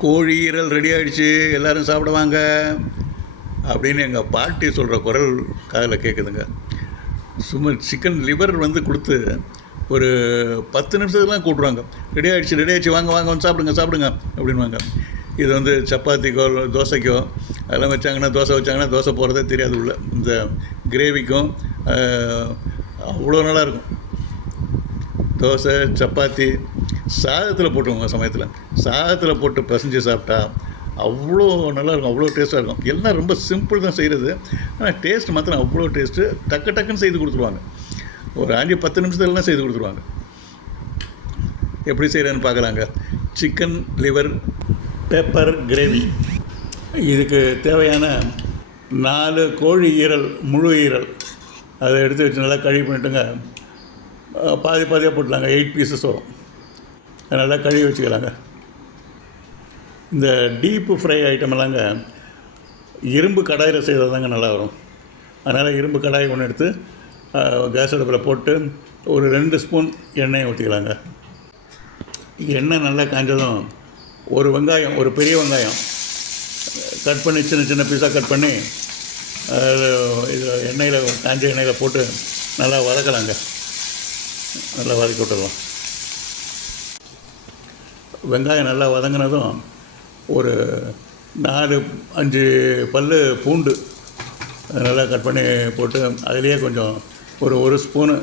கோழி ஈரல் ரெடி ஆகிடுச்சு எல்லோரும் சாப்பிடுவாங்க அப்படின்னு எங்கள் பாட்டி சொல்கிற குரல் காதில் கேட்குதுங்க சும்மா சிக்கன் லிவர் வந்து கொடுத்து ஒரு பத்து நிமிஷத்துலாம் கூப்பிடுவாங்க ரெடி ஆகிடுச்சு ரெடி ஆகிடுச்சு வாங்க வாங்க வந்து சாப்பிடுங்க சாப்பிடுங்க அப்படின்வாங்க இது வந்து சப்பாத்திக்கோ இல்லை தோசைக்கோ அதெல்லாம் வச்சாங்கன்னா தோசை வச்சாங்கன்னா தோசை போகிறதே தெரியாது உள்ள. இந்த கிரேவிக்கும் அவ்வளோ நல்லாயிருக்கும் தோசை சப்பாத்தி சாதத்தில் போட்டுருவோங்க சமயத்தில். சாதத்தில் போட்டு பசஞ்சு சாப்பிட்டா அவ்வளோ நல்லாயிருக்கும் அவ்வளோ டேஸ்ட்டாக இருக்கும். எல்லாம் ரொம்ப சிம்பிள் தான் செய்கிறது ஆனால் டேஸ்ட் மாத்திரம் அவ்வளோ டேஸ்ட்டு டக்கு டக்குன்னு செய்து கொடுத்துருவாங்க. ஒரு அஞ்சு பத்து நிமிஷத்துலலாம் செய்து கொடுத்துருவாங்க. எப்படி செய்கிறேன்னு பார்க்குறாங்க சிக்கன் லிவர் பெப்பர் கிரேவி இதுக்கு தேவையான நாலு கோழி ஈரல் முழு ஈரல். அதை எடுத்து வச்சு நல்லா கழுவி பண்ணிட்டுங்க. பாதி பாதியாக போட்டுலாங்க. எயிட் பீசஸ் வரும். நல்லா கழுவி வச்சுக்கலாங்க. இந்த டீப்பு ஃப்ரை ஐட்டம் எல்லாங்க இரும்பு கடாயில் செய்கிறது தாங்க நல்லா வரும். அதனால் இரும்பு கடாய் ஒன்று எடுத்து கேஸ் அடுப்பில் போட்டு ஒரு ரெண்டு ஸ்பூன் எண்ணெயை ஊற்றிக்கலாங்க எண்ணெய் நல்லா காய்ஞ்சதும் ஒரு வெங்காயம் ஒரு பெரிய வெங்காயம் கட் பண்ணி சின்ன சின்ன பீஸாக கட் பண்ணி இது எண்ணெயில் காஞ்ச எண்ணெயில் போட்டு நல்லா வதக்கலாங்க. நல்லா வதக்கி விட்டுடலாம். வெங்காயம் நல்லா வதங்கினதும் ஒரு நாலு அஞ்சு பல் பூண்டு நல்லா கட் பண்ணி போட்டு அதுலேயே கொஞ்சம் ஒரு ஒரு ஸ்பூனு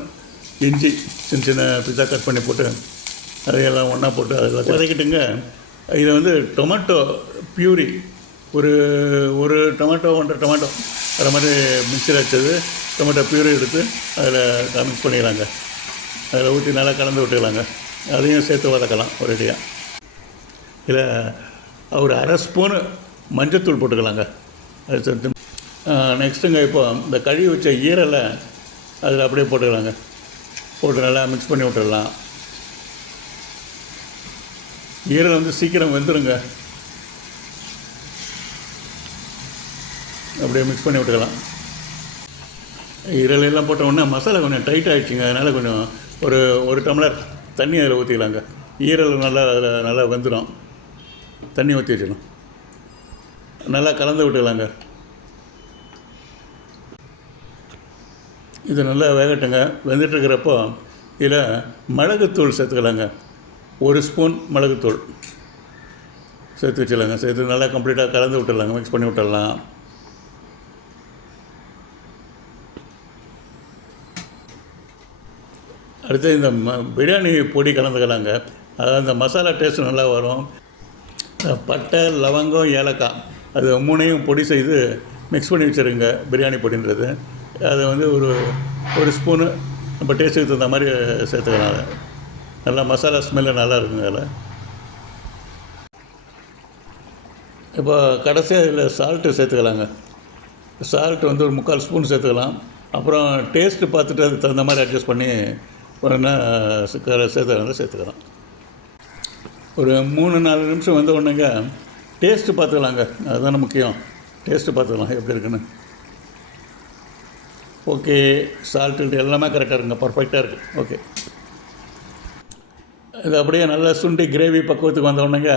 இஞ்சி சின்ன சின்ன பீஸாக கட் பண்ணி போட்டு அதையெல்லாம் ஒன்றா போட்டு அதில் வதக்கிட்டுங்க. இதை வந்து டொமேட்டோ பியூரி ஒரு ஒரு டொமேட்டோ ஒன்றரை டொமேட்டோ அதை மாதிரி மிக்சியில் வச்சது டொமேட்டோ பியூரி எடுத்து அதில் மிக்ஸ் பண்ணிக்கலாங்க. அதில் ஊற்றி நல்லா கலந்து விட்டுக்கலாங்க. அதையும் சேர்த்து வதக்கலாம் ஒரேடியாக இல்லை ஒரு அரை ஸ்பூனு மஞ்சத்தூள் போட்டுக்கலாங்க. அது நெக்ஸ்ட்டுங்க இப்போ இந்த கழுவி வச்ச ஈரலை அதில் அப்படியே போட்டுக்கலாங்க. போட்டு நல்லா மிக்ஸ் பண்ணி விட்டுடலாம். ஈரல் வந்து சீக்கிரம் வெந்துடுங்க அப்படியே மிக்ஸ் பண்ணி விட்டுக்கலாம். ஈரல் எல்லாம் போட்ட உடனே மசாலா கொஞ்சம் டைட் ஆகிடுச்சிங்க அதனால் கொஞ்சம் ஒரு ஒரு டம்ளர் தண்ணி அதில் ஊற்றிக்கலாங்க ஈரல் நல்லா அதில் நல்லா வெந்துடும். தண்ணி ஊற்றி வச்சிடலாம் நல்லா கலந்து விட்டுக்கலாங்க. இது நல்லா வேகட்டுங்க. வெந்துட்டுருக்கிறப்போ இதில் மிளகுத்தூள் சேர்த்துக்கலாங்க. ஒரு ஸ்பூன் மிளகுத்தூள் சேர்த்து வச்சிடலாங்க. சேர்த்து நல்லா கம்ப்ளீட்டாக கலந்து விட்டுடலாங்க. மிக்ஸ் பண்ணி விட்டுடலாம். அடுத்து இந்த ம பிரியாணி பொடி கலந்துக்கலாங்க. அதாவது இந்த மசாலா டேஸ்ட் நல்லா வரும். பட்டை லவங்கம் ஏலக்காய் அது மூணையும் பொடி செய்து மிக்ஸ் பண்ணி வச்சுருங்க பிரியாணி பொடின்றது. அதை வந்து ஒரு ஒரு ஸ்பூனு நம்ம டேஸ்ட்டுக்கு தகுந்த மாதிரி சேர்த்துக்கலாம் அதை. நல்லா மசாலா ஸ்மெல்லு நல்லா இருக்குங்க அதில். இப்போ கடைசியாக இதில் சால்ட்டு சேர்த்துக்கலாங்க. சால்ட் வந்து ஒரு முக்கால் ஸ்பூன் சேர்த்துக்கலாம். அப்புறம் டேஸ்ட்டு பார்த்துட்டு அதுக்கு தகுந்த மாதிரி அட்ஜஸ்ட் பண்ணி வேணா சேர்த்துக்கலாம் சேர்த்துக்கலாம். ஒரு மூணு நாலு நிமிஷம் வந்த உடனேங்க டேஸ்ட்டு பார்த்துக்கலாங்க. அதுதானே முக்கியம். டேஸ்ட்டு பார்த்துக்கலாம் எப்படி இருக்குன்னு. ஓகே சால்ட்டு எல்லாமே கரெக்டாக இருக்குங்க. பர்ஃபெக்டாக இருக்குது ஓகே இது அப்படியே நல்லா சுண்டி கிரேவி பக்குவத்துக்கு வந்த உடனேங்க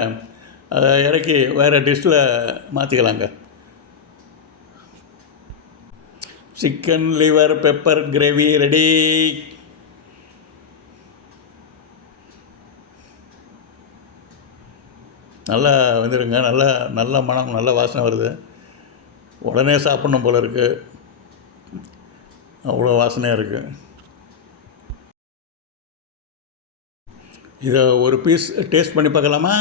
அதை இறக்கி வேறு டிஷ்ஷில் மாற்றிக்கலாங்க chicken liver pepper gravy ready நல்லா வந்துடுங்க நல்லா நல்ல மனம் நல்ல வாசனை வருது. உடனே சாப்பிட்ணும் போல இருக்குது அவ்வளோ வாசனையாக இருக்குது இதை ஒரு பீஸ் டேஸ்ட் பண்ணி பார்க்கலாமா?